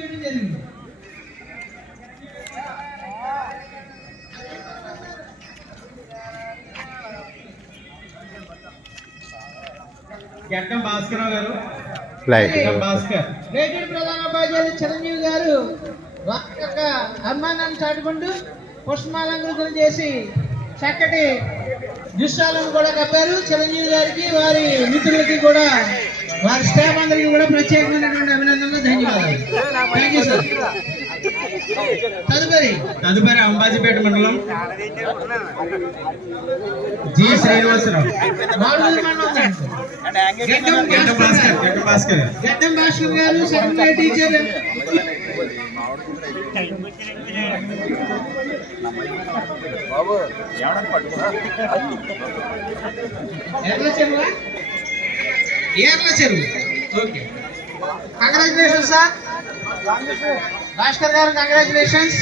జరిగింది గడ్డం భాస్కరరావు గారు. భాస్కర్. రేటెడ్ ప్రధాన ఉపాధ్యాయులు చిరంజీవి గారు యొక్క అభిమానాన్ని చాటుకుంటూ పుష్పమాలంకృతులు చేసి చక్కటి దుశ్శాలను కూడా కప్పారు. చిరంజీవి గారికి వారి మిత్రులకి కూడా వారి స్టాఫ్ అందరికీ కూడా ప్రత్యేకమైనటువంటి అభినందనలు ధన్యవాదాలు. థ్యాంక్ యూ సార్ తదుపరి తదుపరి అంబాజీపేట మండలం జి శ్రీనివాసరావు. గడ్డం భాస్కర్. గారు. గడ్డం భాస్కర్. గారు సెకండ్ గ్రేడ్ ఎర్ల చెరువు ఓకే. కంగ్రాచులేషన్ సార్ భాస్కర్ గారు కంగ్రాచులేషన్స్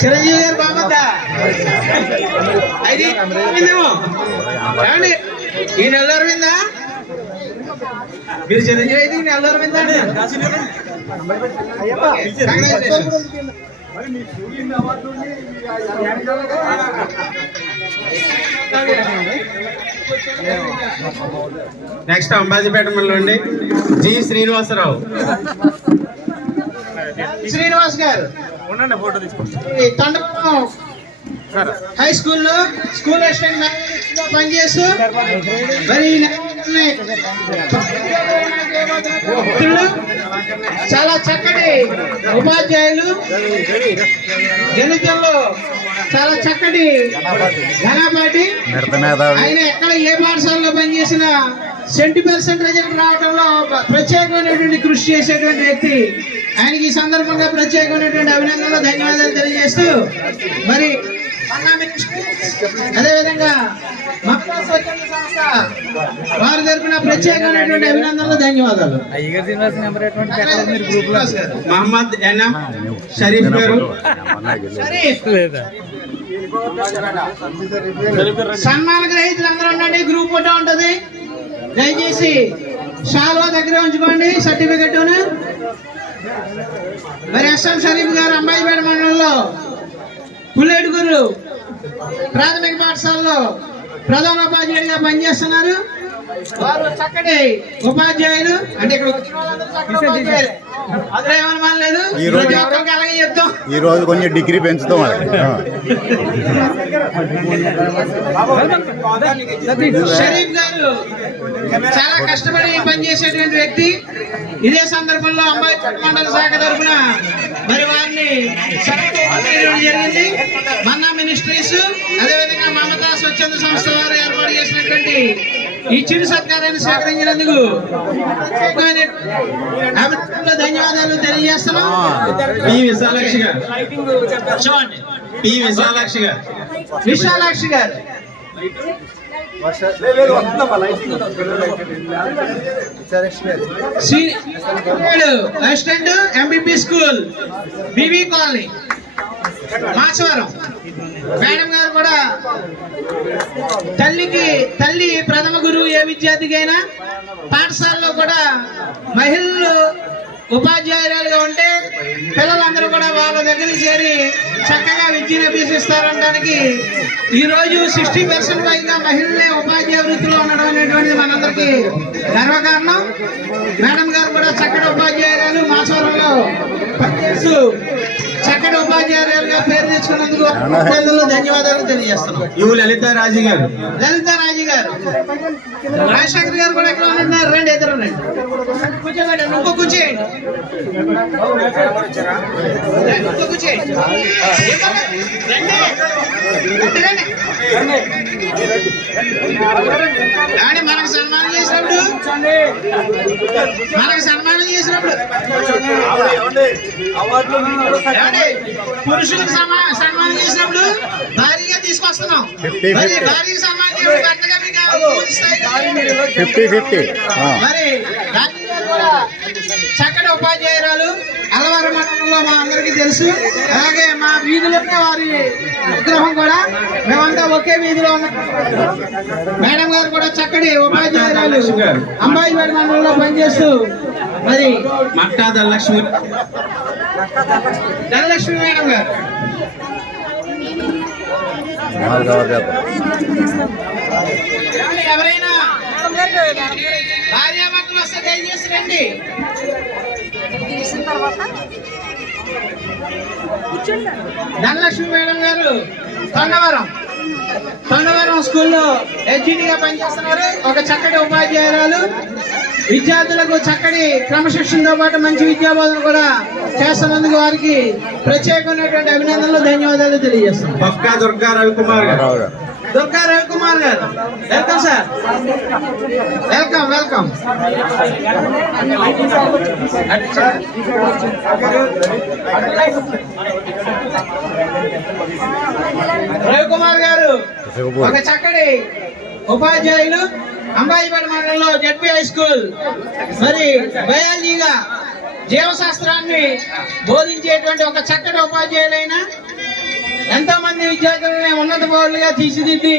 చిరంజీవి గారు బాగుందా? అది ఏమండి? ఈ నెల అరవిందా మీరు చిరంజీవి అయితే ఈ నెల అరవిందా కంగ్రాచులేషన్స్ నెక్స్ట్ అంబాజీపేట మండలం అండి. జి శ్రీనివాసరావు. శ్రీనివాస్ గారు ఈ తొండపురం హై స్కూల్లో స్కూల్ అసిస్టెంట్గా పనిచేస్తూ మరి చాలా చక్కటి ఉపాధ్యాయులు గణితంలో చాలా చక్కటి ఘనపాటి. ఆయన ఎక్కడ ఏ పాఠశాలలో పనిచేసిన సెంటీ పర్సెంట్ రిజల్ట్ రావడంలో ప్రత్యేకమైనటువంటి కృషి చేసేటువంటి వ్యక్తి. ఆయనకి ఈ సందర్భంగా ప్రత్యేకమైనటువంటి అభినందనలు ధన్యవాదాలు తెలియజేస్తూ మరి అదేవిధంగా మక్కా స్వచ్ఛంద సంస్థ వారి తరపున ప్రత్యేకమైనటువంటి అభినందనలు ధన్యవాదాలు. మహమ్మద్ ఎన్ఎం షరీఫ్ గారు. సన్మాన గ్రహీతలు అందరూ ఉండండి గ్రూప్ ఫోటో ఉంటది. దయచేసి షాల్వా దగ్గర ఉంచుకోండి సర్టిఫికెట్ మరి ఎస్ఎం షరీఫ్ గారు అమ్మాయిపేట మండలంలో పుల్లేడుగురు ప్రాథమిక పాఠశాలలో ప్రధాన ఉపాధ్యాయుడిగా పనిచేస్తున్నారు. వారు చక్కటి ఉపాధ్యాయులు. అంటే ఇక్కడ ఈ రోజు- ప్రతి ఒక్కరికి అలాగే చెప్తాం. ఈ రోజు కొంచెం డిగ్రీ పెంచుతాం. షరీఫ్ గారు చాలా కష్టపడి పనిచేసేటువంటి వ్యక్తి. ఇదే సందర్భంలో అమ్మాయి మండల శాఖ తరఫున మరి వారిని జరిగింది. మన్నా మినిస్ట్రీస్ అదేవిధంగా మమతా స్వచ్ఛంద సంస్థ వారు ఏర్పాటు చేసినటువంటి ఈ చిరు సత్కారాన్ని స్వీకరించినందుకు అభినందనలు, ధన్యవాదాలు తెలియజేస్తున్నాం. పి. విశాలాక్షి గారు. చూడండి. పి. విశాలాక్షి గారు. విశాలాక్షి గారు. Assistant MBP school BB colony Machavaram. Madam గారు కూడా తల్లికి తల్లి ప్రథమ గురువు ఏ విద్యార్థికైనా పాఠశాలలో కూడా మహిళలు ఉపాధ్యాయురాలుగా ఉంటే దగ్గరికి చేరి చక్కగా విద్యను అభ్యసిస్తారనడానికి ఈ రోజు సిక్స్టీ పర్సెంట్ పైగా మహిళలే ఉపాధ్యాయ వృత్తిలో ఉండడం అనేటువంటిది మనందరికీ గర్వకారణం. మేడం గారు కూడా చక్కటి ఉపాధ్యాయురాలు. మాసవరంలో పనిచేస్తూ పేరు తెచ్చుకున్నందుకు అభినందనలు ధన్యవాదాలు తెలియజేస్తున్నాం. లలిత రాజు గారు. లలిత రాజు గారు. రాజశేఖర్ గారు కూడా ఎక్కడ ఉన్నారు రండి ఇద్దరు రండి. కూర్చోబెట్టండి ఇంకో కూర్చోయండి ఇంకో మనకు సన్మానం చేసినప్పుడు? మనకు సన్మానం చేసినప్పుడు? పురుషులకు సన్మానం చేసినప్పుడు భారీగా తీసుకొస్తున్నాం. మరి సన్మానం చేయడం కరెక్ట్గా మీకు ఫిఫ్టీ ఫిఫ్టీ. కూడా చక్కటి ఉపాధ్యాయురాలు అలవారు మండలం మండలంలో మా అందరికీ తెలుసు. అలాగే మా వీధిలోనే వారి విగ్రహం కూడా మేమంతా ఒకే వీధిలో ఉన్నాం. మేడం గారు కూడా చక్కటి ఉపాధ్యాయురాలు. అంబాయిపేట మండలంలో పనిచేస్తూ మరి మట్టా ధనలక్ష్మి ధనలక్ష్మి మేడం గారు. ఎవరైనా భార్యాభర్తలు వస్తే దయచేసి రండి. ధనలక్ష్మి మేడం గారు తొండవరం. తొండవరం స్కూల్లో హెచ్జిడిగా పనిచేస్తున్నారు. ఒక చక్కటి ఉపాధ్యాయురాలు. విద్యార్థులకు చక్కటి క్రమశిక్షణతో పాటు మంచి విద్యాబోధన కూడా చేస్తున్నందుకు వారికి ప్రత్యేకమైనటువంటి అభినందనలు ధన్యవాదాలు తెలియజేస్తున్నాం. పక్కా దుర్గా రవికుమార్ గారు. రావు గారు. దుర్గా రవికుమార్ గారు. Welcome sir. Welcome welcome. Ravikumar గారు ఒక చక్కటి ఉపాధ్యాయులు అంబాయిపేట మండలంలో జడ్పీ హై స్కూల్. మరి బయాలజీగా జీవశాస్త్రాన్ని బోధించేటువంటి ఒక చక్కటి ఉపాధ్యాయులైన ఎంతో మంది విద్యార్థులని ఉన్నత పౌరులుగా తీర్చిదిద్ది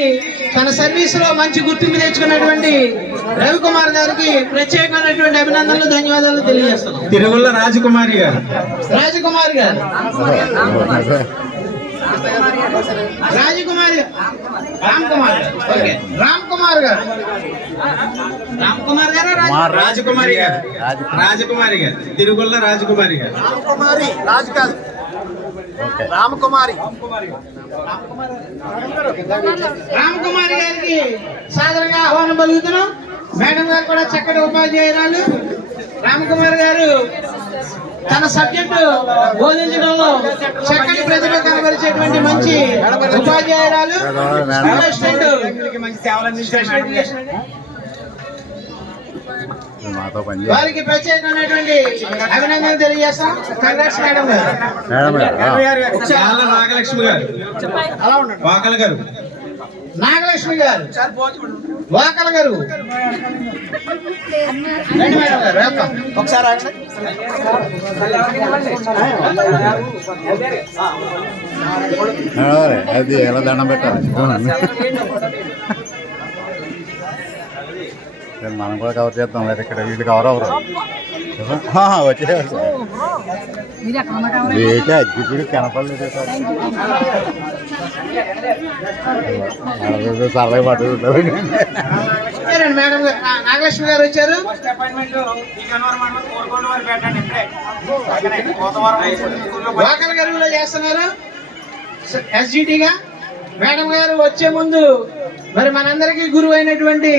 తన సర్వీస్లో మంచి గుర్తింపు తెచ్చుకున్నటువంటి రవికుమార్ గారికి ప్రత్యేకమైనటువంటి అభినందనలు ధన్యవాదాలు తెలియజేస్తున్నాం. తిరుగుల రాజకుమారి గారు. రాజకుమార్ గారు. రాజకుమార్ రామ్ కుమార్ గారు ఓకే. రామ్ కుమార్ గారు. రామ్ కుమార్ గారు? రాజ్ రాజకుమారి గారు. రాజకుమారి. గారు. తిరుగుల రాజకుమారి గారు. రామకుమారి. రాజు కాదు. ఓకే. రామకుమారి. రామ్ కుమార్ గారికి సాధారణంగా ఆహ్వానం పలుకుతున్నాం. మేడం గారు కూడా చక్కటి ఉపాధ్యాయురాలు. రామకుమార్ గారు తన సబ్జెక్టు బోధించడంలో చక్కటి ప్రతిభ కనబరిచేటువంటి మంచి ఉపాధ్యాయురాలు వారికి ప్రత్యేకమైనటువంటి అభినందనలు తెలియజేస్తాం. కంగ్రాట్స్ మేడం గారు. మేడం గారు నాగలక్ష్మి గారు వాకల గారు. నాగలక్ష్మి గారు. వాకల గారు. ఒకసారి. అది ఎలా దండం పెట్టాలి? సరే, మనం కూడా కవర్ చేద్దాం. లేదా ఇక్కడ వీళ్ళు కవర్ అవ్వరు. వచ్చేసారు ఏంటి అగ్గిపుడి కనపడలేదు సార్. పట్టుకుంటారు మేడం నా- నాగలక్ష్మి గారు వచ్చారు వాకల గారు చేస్తున్నారు. ఎస్జిటిగా మేడం గారు వచ్చే ముందు మరి మనందరికీ గురువు అయినటువంటి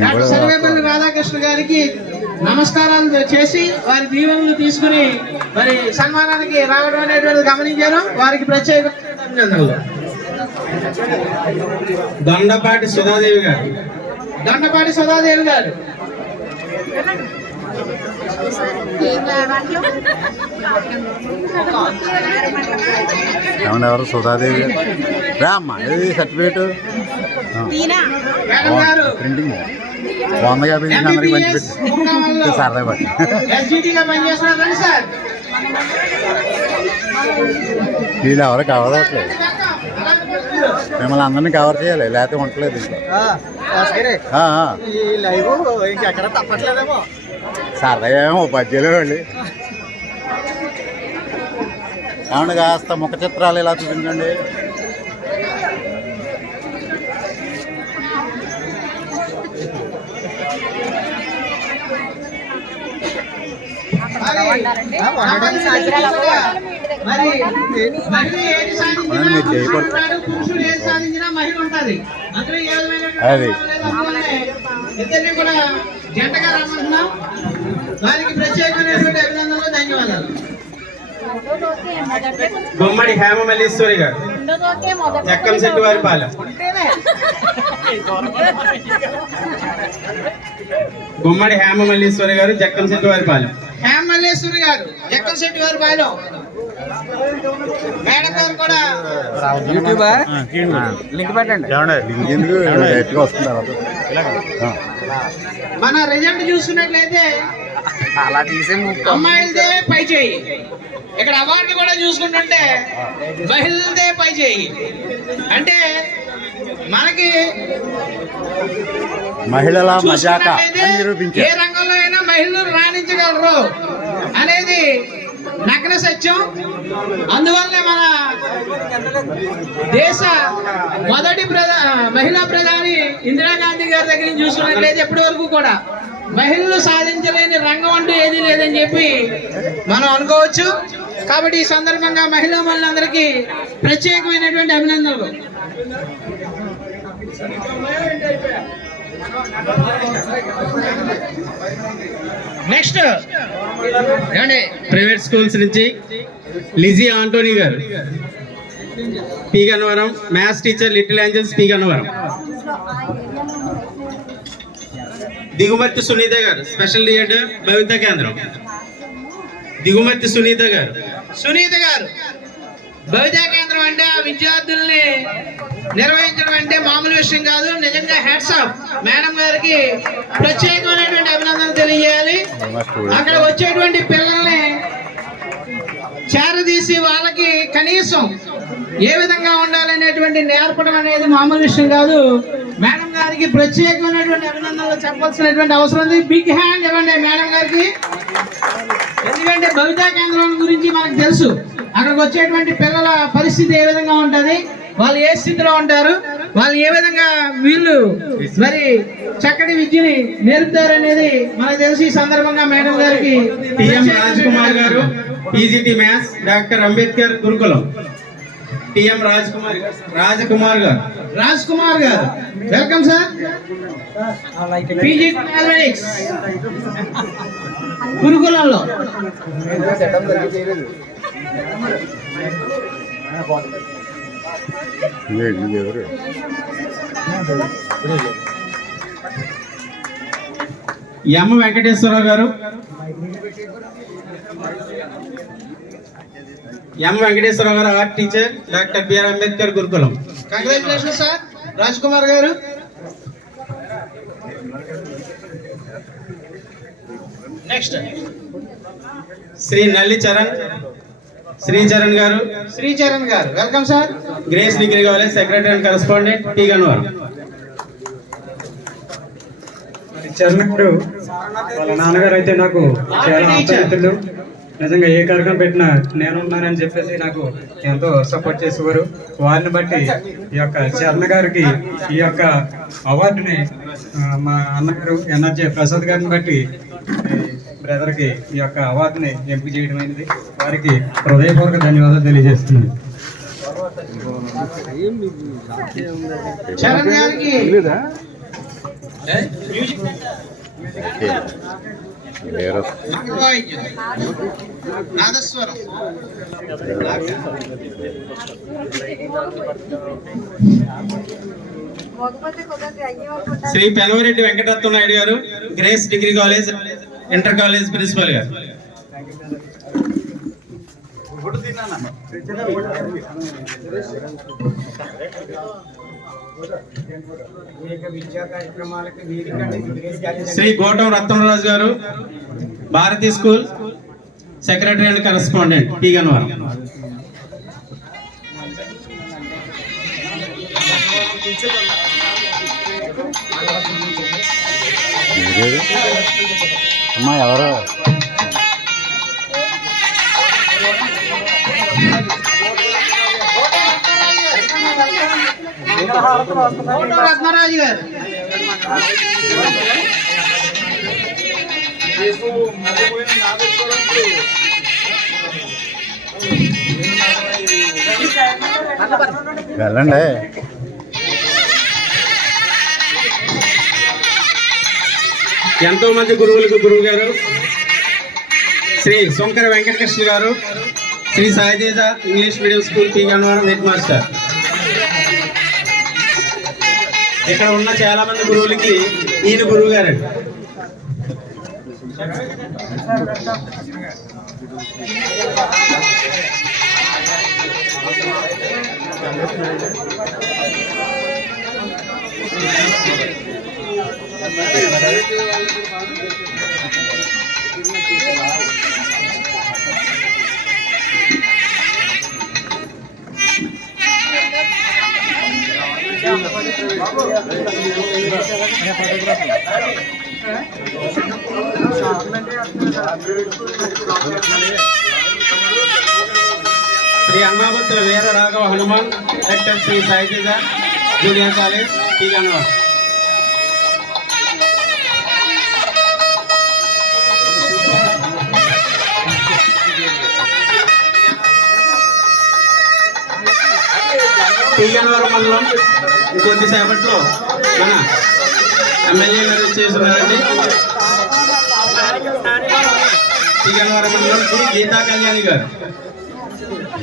డాక్టర్ సర్వేపల్లి రాధాకృష్ణ గారికి నమస్కారాలు చేసి వారి దీవెనలు తీసుకుని మరి సన్మానానికి రావడం అనేటువంటిది గమనించాను. వారికి ప్రత్యేక అభినందనలు. దొండపాటి సుధాదేవి గారు. దండపాటి సుధాదేవి గారు. ఏమన్నా ఎవరు సుధాదేవి రా అమ్మా ఇది సర్టిఫికేట్ ప్రింటింగ్. వంద యాభై అందరికి మంచి పెట్టి సరదా పట్టి వీళ్ళు ఎవరు కవర్ అవ్వట్లేదు. మిమ్మల్ని అందరినీ కవర్ చేయాలి లేకపోతే ఉండలేదు ఇంకా సరదాగా ఏమో పద్యాలు వాళ్ళు ఏమన్నా కాస్త ముఖ చిత్రాలు ఇలా చూపించండి. కూడా మరి మహిళ ఏది సాధించినా. పురుషుడు ఏది సాధించినా మహిళ ఉంటది. అందులో ఏ ఇద్దరిని కూడా జంటగా రమ్మంటున్నాం. వారికి ప్రత్యేకమైనటువంటి అభినందనలు ధన్యవాదాలు. గుమ్మడి హేమమల్లీశ్వరి గారు. జక్కం శెట్టి వారి పాలెం. గుమ్మడి హేమమల్లీశ్వరి గారు జక్కం శెట్టి వారి పాలెం. హేమల్లేశ్వరి గారు జక్కల్ శెట్టి వారి కూడా యూట్యూబా? లింక్ పెట్టండి. మన రిజల్ట్ చూసుకున్నట్లయితే అలా తీసే ముక్కు. అమ్మాయిలదే పై చేయి. ఇక్కడ అవార్డులు కూడా చూసుకుంటుంటే మహిళలదే పై చేయి. అంటే మనకి మహిళల మజాక. ఏ రంగంలో అయినా మహిళలు రాణించగలరు అనేది నగ్న సత్యం అందువల్లే మన దేశ మొదటి ప్రధా మహిళా ప్రధాని ఇందిరాగాంధీ గారి దగ్గర నుంచి చూసుకున్నట్లయితే ఎప్పటి వరకు కూడా మహిళలు సాధించలేని రంగం అంటూ ఏదీ లేదని చెప్పి మనం అనుకోవచ్చు. కాబట్టి ఈ సందర్భంగా మహిళా మహిళలందరికీ ప్రత్యేకమైనటువంటి అభినందనలు. నెక్స్ట్ ప్రైవేట్ స్కూల్స్ నుంచి లిజీ ఆంటోనీ గారు. P Gannavaram maths teacher little angels P Gannavaram. Digumarthi Sunitha గారు స్పెషల్ థియేటర్ భవిత కేంద్రం. దిగుమర్తి సునీత గారు. సునీత గారు. భవితా కేంద్రం అంటే ఆ విద్యార్థుల్ని నిర్వహించడం అంటే మామూలు విషయం కాదు. నిజంగా హెడ్స్ ఆఫ్ మేడం గారికి ప్రత్యేకమైనటువంటి అభినందనలు తెలియజేయాలి. అక్కడ వచ్చేటువంటి పిల్లల్ని చేరదీసి వాళ్ళకి కనీసం ఏ విధంగా ఉండాలనేటువంటి నేర్పడం అనేది మామూలు విషయం కాదు. మేడం గారికి ప్రత్యేకమైనటువంటి అభినందనలు చెప్పాల్సినటువంటి అవసరం ఉంది. బిగ్ హ్యాండ్ ఇవ్వండి మేడం గారికి. ఎందుకంటే భవితా కేంద్రం గురించి మనకు తెలుసు. అక్కడికి వచ్చేటువంటి పిల్లల పరిస్థితి ఏ విధంగా ఉంటది? వాళ్ళు ఏ స్థితిలో ఉంటారు? వాళ్ళు ఏ విధంగా వీళ్ళు మరి చక్కటి విద్యని నేర్పుతారు అనేది మనకు తెలిసి ఈ సందర్భంగా మేడం గారికి టిఎం రాజ్ కుమార్ గారు PGT maths doctor Ambedkar Gurukulam. T M Raj Kumar Raj Kumar garu. Raj Kumar గారు వెల్కమ్ సార్. పీజీ మ్యాథమెటిక్స్ గురుకులంలో. ఎవరు ఎం వెంకటేశ్వరరావు గారు. ఎం వెంకటేశ్వరరావు గారు art teacher doctor BR Ambedkar గురుకులం. కంగ్రాచులేషన్ సార్ రాజ్ కుమార్ గారు. నెక్స్ట్ శ్రీ నల్లి చరణ్. శ్రీ చరణ్ గారు. శ్రీచరణ్ గారు. Welcome sir Grace degree college secretary and correspondent T Ganvar. చరణకుడు వాళ్ళ నాన్నగారు అయితే నాకు చాలా ఆప్యాయతలు. నిజంగా ఏ కార్యక్రమం పెట్టినా నేనున్నానని చెప్పేసి నాకు ఎంతో సపోర్ట్ చేసేవారు. వారిని బట్టి ఈ యొక్క చరణ్ గారికి ఈ యొక్క అవార్డుని మా అన్నగారు ఎన్ఆర్జే ప్రసాద్ గారిని బట్టి బ్రదర్కి ఈ యొక్క అవార్డుని ఎంపిక చేయడం అయింది వారికి హృదయపూర్వక ధన్యవాదాలు తెలియజేస్తున్నాను. నాదస్వరం. శ్రీ పెనవరెడ్డి వెంకటరత్న నాయుడు గారు Grace degree college. Inter college principal గారు శ్రీ గోటం రత్నరాజు గారు Bharathi school secretary and correspondent T Ganvaram you. అమ్మా ఎవరు? రత్నరాజు గారు వెళ్ళండి. ఎంతో మంది గురువులకు గురువు గారు. శ్రీ శంకర వెంకటకృష్ణ గారు Shri Saiteja English medium school T Gannavaram head master. ఇక్కడ ఉన్న చాలా మంది గురువులకి ఈయన గురువు గారండి Shri Annaputra Veer Raghav Hanuman actor Shri Sahitya junior college T जानवर టీగనవరం మండలం ఇంకొద్దిసేపట్లో మన ఎమ్మెల్యే గారు చేస్తున్నారండి. టీగనవరం మండలం డి గీతా కళ్యాణి గారు.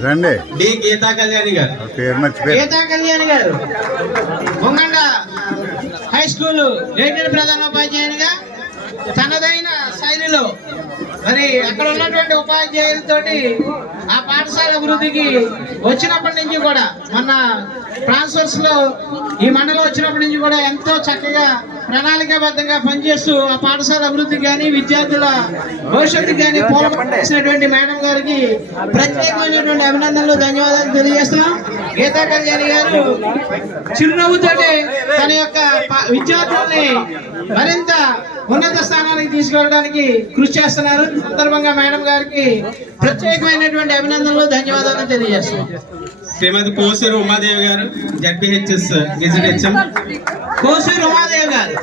రండి డి గీతా కళ్యాణి గారు. పేరు మర్చిపోయారు గీతా కళ్యాణ్ గారు. ముంగండ హై స్కూల్ రేటెడ్ ప్రధానోపాధ్యాయునిగా తనదైన శైలిలో మరి అక్కడ ఉన్నటువంటి ఉపాధ్యాయులతోటి ఆ పాఠశాల అభివృద్ధికి వచ్చినప్పటి నుంచి కూడా మన ట్రాన్స్ఫర్స్లో ఈ మండలం వచ్చినప్పటి నుంచి కూడా ఎంతో చక్కగా ప్రణాళికాబద్ధంగా పనిచేస్తూ ఆ పాఠశాల అభివృద్ధికి కానీ విద్యార్థుల భవిష్యత్తుకి కానీ పోరాడినటువంటి మేడం గారికి ప్రత్యేకమైనటువంటి అభినందనలు ధన్యవాదాలు తెలియజేస్తున్నాం. గీతా కళ్యాణి గారు చిరునవ్వుతోటి తన యొక్క విద్యార్థుల్ని మరింత ఉన్నత స్థానానికి తీసుకెళ్ళడానికి కృషి చేస్తున్నారు. సందర్భంగా మేడం గారికి ప్రత్యేకమైనటువంటి అభినందనలు ధన్యవాదాలు తెలియజేస్తున్నాం. శ్రీమతి కోసూరు ఉమాదేవి గారు ZPHS gazette HM Kosuru Umadevi గారు.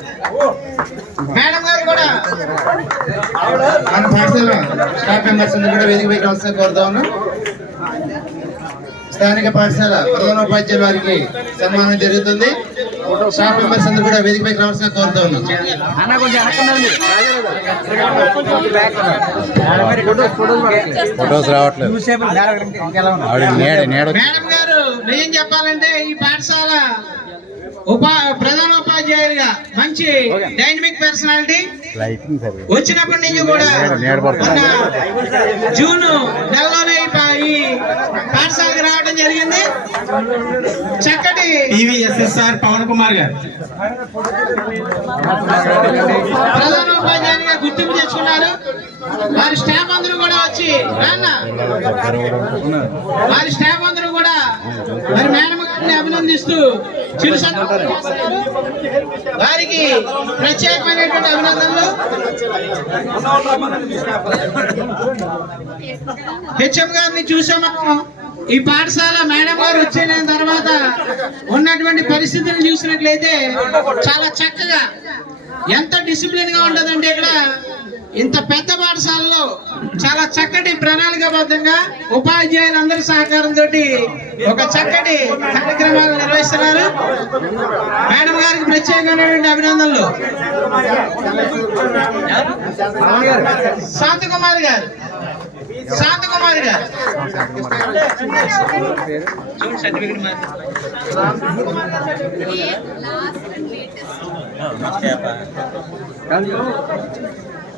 మేడం గారు కూడా మన పాఠశాల స్టాఫ్ మెంబర్స్ అందరూ కూడా వేదిక పైకి రావాల్సిన కోరుతా ఉన్నాం. స్థానిక పాఠశాల ప్రధానోపాధ్యాయుల వారికి సన్మానం జరుగుతుంది. స్టాఫ్ మెంబర్స్ అందరూ కూడా వేదిక పైకి రావాల్సిన కోరుతా ఉన్నాం. అన్న కొంచెం వెనక్కి ఫొటోస్ రావట్లేదు. మేడం గారు నిజం చెప్పాలంటే ఈ పాఠశాల ఉపా మంచి డైనమిక్ పర్సనాలిటీ లైటింగ్ సరే వచ్చినప్పటి నుంచి కూడా జూన్ నెలలోనే ఈ పాఠశాలకు రావడం జరిగింది. చక్కటి పవన్ కుమార్ గారు. ప్రధానోపాధ్యాయునిగా గుర్తింపు తెచ్చుకున్నారు. వారి స్టాఫ్ అందరూ కూడా వచ్చి వారి స్టాఫ్ అందరూ కూడా మరి మేడం గారిని అభినందిస్తూ చిరు సత్కారం చేస్తున్నారు. వారికి ప్రత్యేకమైనటువంటి అభినందనలు. హెచ్ఎం గారిని చూసాము? ఈ పాఠశాల మేడం గారు వచ్చిన తర్వాత ఉన్నటువంటి పరిస్థితిని చూసినట్లయితే చాలా చక్కగా ఎంత డిసిప్లిన్గా ఉంటదంటే ఇక్కడ ఇంత పెద్ద పాఠశాలలో చాలా చక్కటి ప్రణాళికాబద్ధంగా ఉపాధ్యాయులందరి సహకారంతో ఒక చక్కటి కార్యక్రమాలు నిర్వహిస్తున్నారు. మేడం గారికి ప్రత్యేకమైనటువంటి అభినందనలు. శాంతకుమారి గారు. శాంతకుమారి గారు.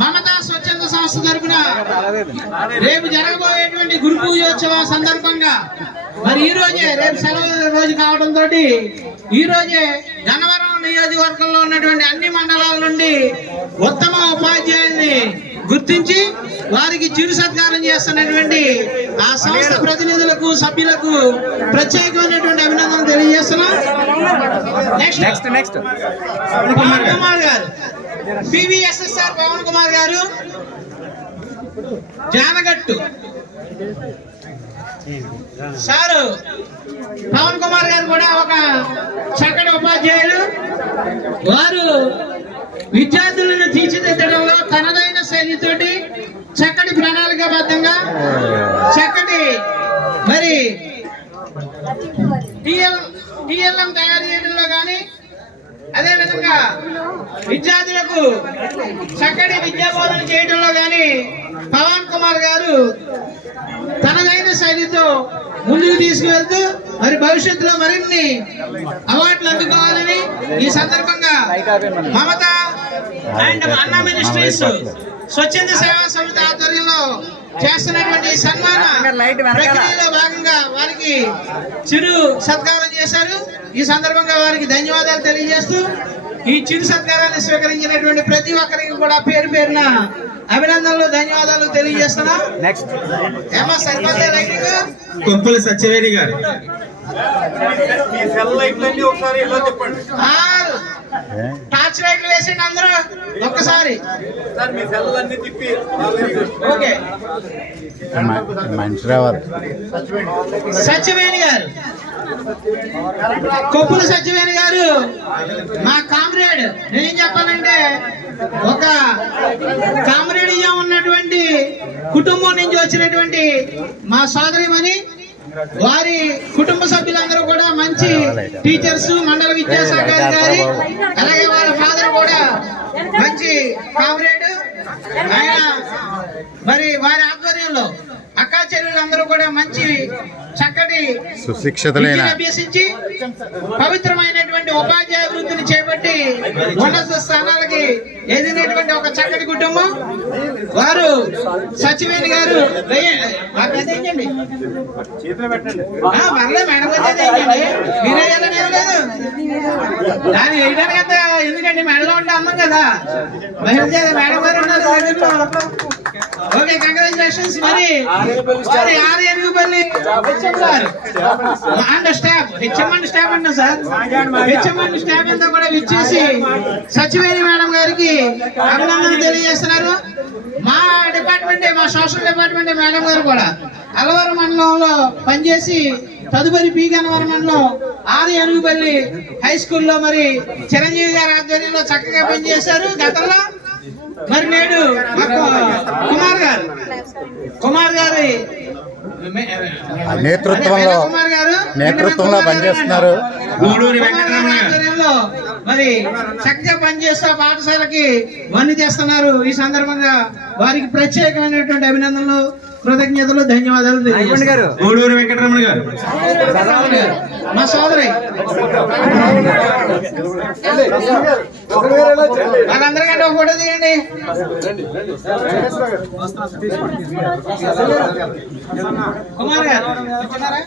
మమతా స్వచ్ఛంద సంస్థ తరపున రేపు జరగబోయేటువంటి గురు పూజోత్సవ సందర్భంగా మరి ఈ రోజే రేపు సెలవు రోజు కావడంతో ఈ రోజే గన్నవరం నియోజకవర్గంలో ఉన్నటువంటి అన్ని మండలాల నుండి ఉత్తమ ఉపాధ్యాయుల్ని గుర్తించి వారికి చిరు సత్కారం చేస్తున్నటువంటి ఆ సంస్థ ప్రతినిధులకు సభ్యులకు ప్రత్యేకమైనటువంటి అభినందనలు తెలియజేస్తున్నాం. నెక్స్ట్ నెక్స్ట్ గారు. పివిఎస్ఎస్ఆర్ పవన్ కుమార్ గారు జానగట్టు. సారు పవన్ కుమార్ గారు కూడా ఒక చక్కటి ఉపాధ్యాయులు. వారు విద్యార్థులను తీర్చిదిద్దడంలో తనదైన శైలితోటి చక్కటి ప్రణాళికాబద్ధంగా చక్కటి మరి టిఎల్ టిఎల్ఎం తయారు చేయడంలో కానీ అదే విధంగా విద్యార్థులకు చక్కటి విద్యా బోధన చేయడంలో కానీ పవన్ కుమార్ గారు తనదైన శైలితో ముందుకు తీసుకువెళ్తూ మరి భవిష్యత్తులో మరిన్ని అవార్డులు అందుకోవాలని ఈ సందర్భంగా మమత అండ్ అన్నా మినిస్ట్రీస్ స్వచ్ఛంద సేవా సమితి ఆధ్వర్యంలో చేస్తున్నటువంటి సన్మాన ప్రక్రియలో భాగంగా వారికి చిరు సత్కారం చేశారు. ఈ సందర్భంగా వారికి ధన్యవాదాలు తెలియజేస్తూ ఈ చిరు సత్కారాన్ని స్వీకరించినటువంటి ప్రతి ఒక్కరికి కూడా పేరు పేరున అభినందనలు ధన్యవాదాలు తెలియజేస్తున్నా. నెక్స్ట్ ఏమో సరిపోతే లైటింగ్. కొప్పుల సత్యవేణి గారు. ఏ? టార్చ్ లైట్లు వేసిండి అందరూ ఒక్కసారి. ఓకే. మ- మనిషి రావాలి సత్యవేణి గారు. కొప్పుల సత్యవేణి గారు మా కామ్రేడ్ నేనేం చెప్పాలంటే ఒక కామ్రేడిగా ఉన్నటువంటి కుటుంబం నుంచి వచ్చినటువంటి మా సోదరిమణి వారి కుటుంబ సభ్యులందరూ కూడా మంచి టీచర్స్ మండల విద్యాశాఖ అధికారి అలాగే వాళ్ళ ఫాదర్ కూడా మంచి కామ్రేడ్. ఆయన మరి వారి ఆధ్వర్యంలో అక్కా చెల్లెలందరూ కూడా మంచి చక్కటి సుశిక్షితులైన అభ్యసించి పవిత్రమైనటువంటి ఉపాధ్యాయ వృత్తిని చేపట్టి ఉన్నత స్థానాలకి ఎదిగినటువంటి ఒక చక్కటి కుటుంబం. వారు సచివేణి గారు పర్లేదు మేడం గారు పెద్ద ఏంటండి? మీరే వెళ్ళని ఏం లేదు. దాన్ని వేయడానికి అంత ఎందుకండి? మెడలో ఉంటే అమ్మం కదా. మహిళ మేడం గారు ఉన్నారు ఓకే కంగ్రాచులేషన్స్ మరి. మరి ఆరు ఎనుగుపల్లి హెచ్ఎం గారు and staff HM and staff అన్నా సార్. హెచ్ఎం అండ్ స్టాఫ్ అంతా కూడా విచ్చేసి సచివేణి మేడం గారికి అభినందనలు తెలియజేస్తున్నారు. మా డిపార్ట్మెంట్ మా సోషల్ డిపార్ట్మెంట్ మేడం గారు కూడా అలవారు మండలంలో పనిచేసి తదుపరి పీ గన్నవరం మండలం ఆది ఎనుగుపల్లి హై స్కూల్లో మరి చిరంజీవి గారి ఆధ్వర్యంలో చక్కగా పనిచేశారు. గతంలో మరి నేడు మాకు కుమార్ గారు. కుమార్ గారి నేతృత్వంలో అదే కుమార్ గారు నేతృత్వంలో పనిచేస్తున్నారు. గూడూరి మరి చక్కగా పనిచేస్తూ పాఠశాలకి వన్ని చేస్తున్నారు. ఈ సందర్భంగా వారికి ప్రత్యేకమైనటువంటి అభినందనలు కృతజ్ఞతలు ధన్యవాదాలు తెలియజేస్తున్నాను. గారు. గూడూరి వెంకటరమణ గారు. మా సోదరి. వాళ్ళందరికంటే ఒక ఫోటో తీయండి. కుమార్ గారు కూర్చున్నారా?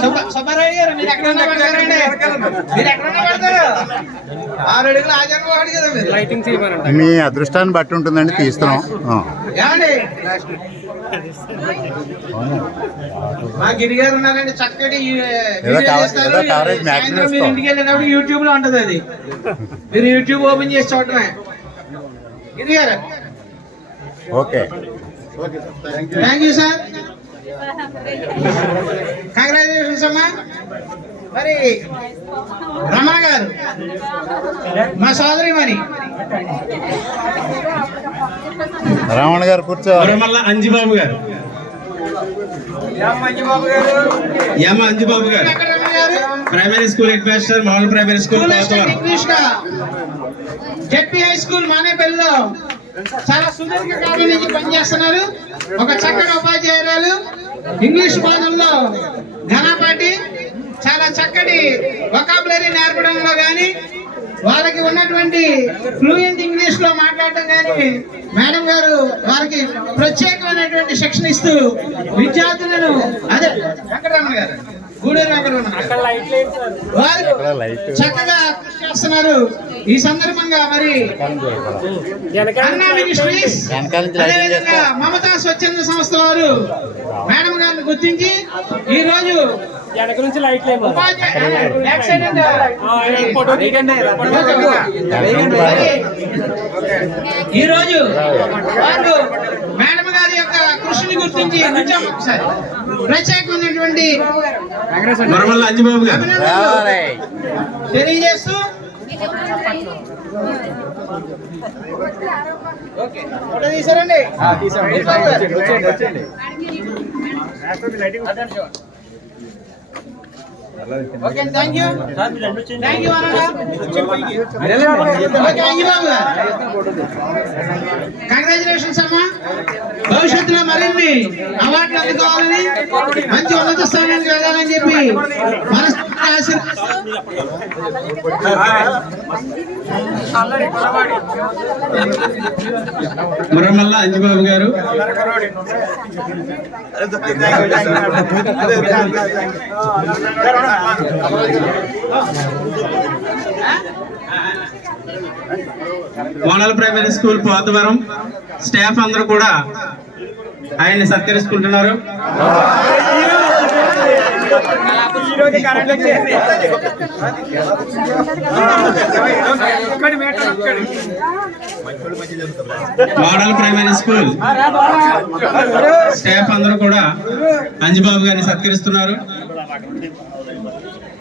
సుబ్బ- సుబ్బారాయుడు గారు మీరు ఎక్కడ పడతారండి మీరు ఎక్కడ ఉన్నా పడతారు. ఆరు అడుగులు ఆచారం వాడు కదా మీరు. లైటింగ్ చేయమనండి మీ అదృష్టాన్ని బట్టి ఉంటుందండి తీస్తున్నాం. ఆ. ఏమండి? మా గిరి గారు ఉన్నారండి చక్కటి. ఇంటికి వెళ్ళినప్పుడు యూట్యూబ్లో ఉంటది అది. మీరు యూట్యూబ్ ఓపెన్ చేసి చూడటమే. గిరి గారు okay. Thank you sir congratulations అమ్మా. మరి రమణ గారు మా సోదరి మరి. రావణ గారు కూర్చో అంజిబాబు గారు. ఎం అంజిబాబు గారు? Primary school head master model primary school ZP high school మానేపల్లిలో చాలా సుదీర్ఘ కాలం నుంచి పనిచేస్తున్నారు. ఒక చక్కని ఉపాధ్యాయురాలు. ఇంగ్లీష్ బోధనలో ఘనపాటి. చాలా చక్కటి వొకాబులరీ నేర్పడంలో కానీ వాళ్ళకి ఉన్నటువంటి ఫ్లూయెంట్ ఇంగ్లీష్ లో మాట్లాడటం కానీ మేడం గారు వారికి ప్రత్యేకమైనటువంటి శిక్షణ ఇస్తూ విద్యార్థులను అదే వెంకటరమణ గారు. చక్కగా కృషి చేస్తున్నారు. ఈ సందర్భంగా మరి అదేవిధంగా మమతా స్వచ్ఛంద సంస్థ వారు మేడం గారిని గుర్తించి ఈ రోజు వెనక నుంచి లైట్లు ఉపాధ్యాయ బ్యాక్ సైడ్ అండి. ఫోటో దిగండి మరి ఈ రోజు వారు మేడం గారి యొక్క కృషిని గుర్తించి ప్రత్యేకమైనటువంటి వరమల్ల అంజిబాబు గారు. తెలియజేస్తూ. తీసారండి okay thank you thank you okay Anjababu congratulations అమ్మా. భవిష్యత్తులో మరిన్ని అవార్డులు అందుకోవాలని మంచి ఉన్నత స్థానానికి వెళ్ళాలని చెప్పి మనస్ఫూర్తిగా మురమల్ల అంజబాబు గారు. Model primary school Potavaram. Staff అందరూ కూడా ఆయన్ని మోడల్ ప్రైమరీ స్కూల్. స్టాఫ్ అందరూ కూడా అంజబాబు గారిని సత్కరిస్తున్నారు.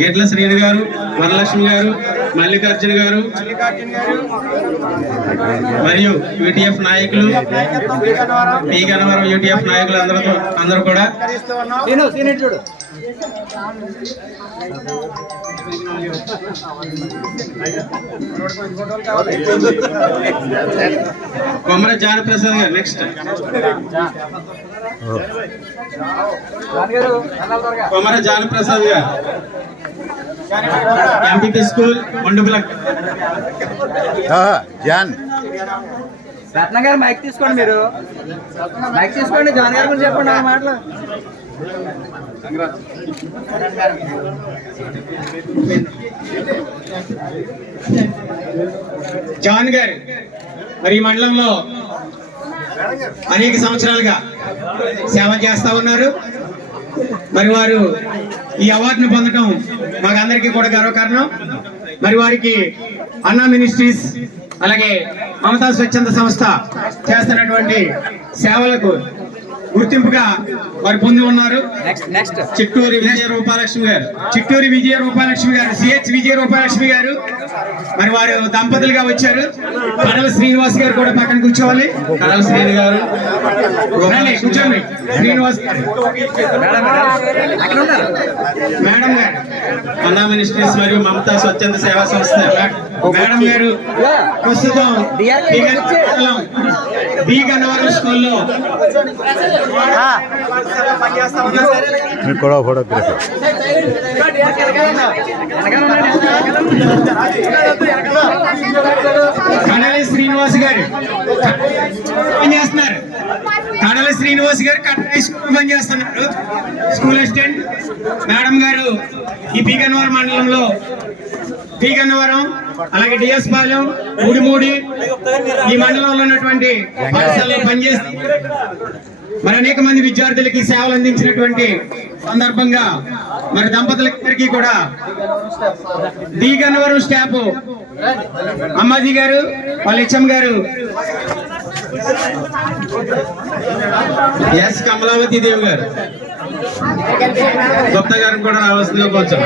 గెట్ల శ్రీను గారు వరలక్ష్మి గారు మల్లికార్జున గారు మల్లికార్జున గారు. మరియు యూటీఎఫ్ నాయకులు పి గన్నవరం. యూటీఎఫ్ నాయకులు అందరూ అందరూ కూడా కొమ్మర జానప్రసాద్ గారు నెక్స్ట్ త్వరగా కొమ్మర జానప్రసాద్ గారు. ఎంపీపీ స్కూల్ మండుపుల ఆహా, జాన్. రత్న గారు మైక్ తీసుకోండి మీరు. మైక్ తీసుకోండి జాన్ గారి గురించి చెప్పండి ఆ మాటలు. జాన్ గారు మరి ఈ మండలంలో అనేక సంవత్సరాలుగా సేవ చేస్తా ఉన్నారు. మరి వారు ఈ అవార్డును పొందడం మాకందరికీ కూడా గర్వకారణం. మరి వారికి అన్నా మినిస్ట్రీస్ అలాగే మమతా స్వచ్ఛంద సంస్థ చేస్తున్నటువంటి సేవలకు గుర్తింపుగా వారు పొంది ఉన్నారు. Next next Chitturi Vijaya Rupalakshmi garu. Chitturi Vijaya Rupalakshmi గారు సిహెచ్ విజయ రూపాలక్ష్మి గారు. మరి వారు దంపతులుగా వచ్చారు. కడల శ్రీనివాస్ గారు కూడా పక్కన కూర్చోవాలి. కడల శ్రీను గారు. కూర్చోండి. శ్రీనివాస్ మేడం గారు. అన్నా మినిస్ట్రీస్ మరియు మమతా స్వచ్ఛంద సేవా సంస్థ. మేడం గారు ప్రస్తుతం బి గన్నవరం బి గన్నవరం స్కూల్లో కూడా ఫోటోగ్రఫీ. కడలి శ్రీనివాస్ గారు. పనిచేస్తున్నారు కడలి శ్రీనివాస్ గారు కడలి స్కూల్ పనిచేస్తున్నారు స్కూల్ అసిస్టెంట్. మేడం గారు ఈ పీగన్నవరం మండలంలో పీగన్నవరం అలాగే డిఎస్ పాలెం ముడిమూడి ఈ మండలంలో ఉన్నటువంటి పాఠశాలలో పనిచేస్తూ మరి అనేక మంది విద్యార్థులకి సేవలు అందించినటువంటి సందర్భంగా మరి దంపతులందరికీ కూడా దీగన్నవరం స్టాప్. అమ్మాజీ గారు వాళ్ళ గారు. ఎస్ కమలావతి దేవి గారు. గుప్తా గారిని కూడా రావాల్సిందిగా కొంచెం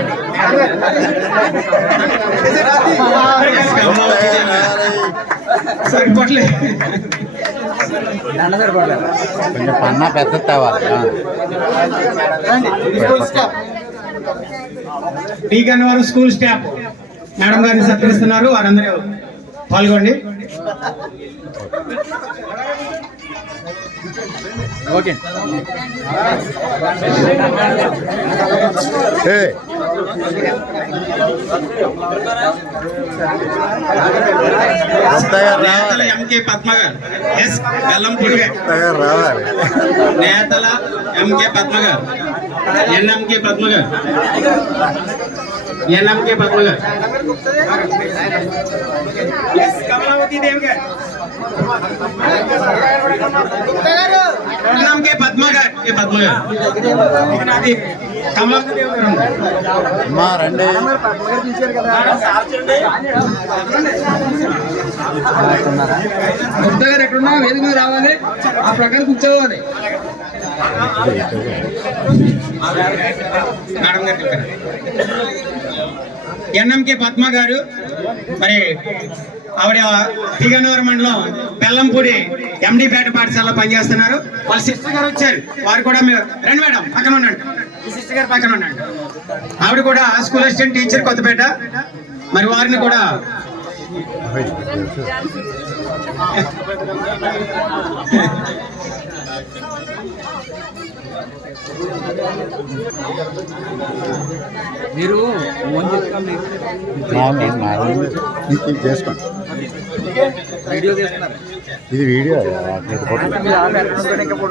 సరిపోట్లేదు కొంచెం పన్నా పెద్ద తేవాలి. ఆ. డి స్కూల్ స్టాఫ్ మేడం గారిని సత్కరిస్తున్నారు. వారందరూ పాల్గొండి. ఓకే ఏయ్, గుప్తా గారు నేతల రావాలి ఎంకే పద్మ గారు ఎస్ బెల్లంపూడి గుప్తా గారు రావాలి నేతల ఎంకే పద్మ గారు ఎన్ఎంకే పద్మ గారు ఎన్ఎంకే పద్మ గారు ఎస్ కమలావతి దేవి గారు ఎన్ఎంకే పద్మ గారు రండి. గుప్తా ఎక్కడున్నా వేదిక మీద రావాలి. ఆ ప్రకారం కూర్చోవాలి. మేడం గారు చెప్పారు. ఎన్ఎంకే పద్మ గారు మరి ఆవిడ తిగనూరు మండలం బెల్లంపూడి ఎండి పేట పాఠశాలలో పనిచేస్తున్నారు. వాళ్ళ సిస్టర్ గారు వచ్చారు. వారు కూడా మీరు రండి మేడం పక్కన ఉండండి. సిస్టర్ గారు పక్కన ఉండండి. ఆవిడ కూడా స్కూల్ అసిస్టెంట్ టీచర్ కొత్తపేట. మరి వారిని కూడా మీరు చేసుకోండి. వీడియో ఇది వీడియో.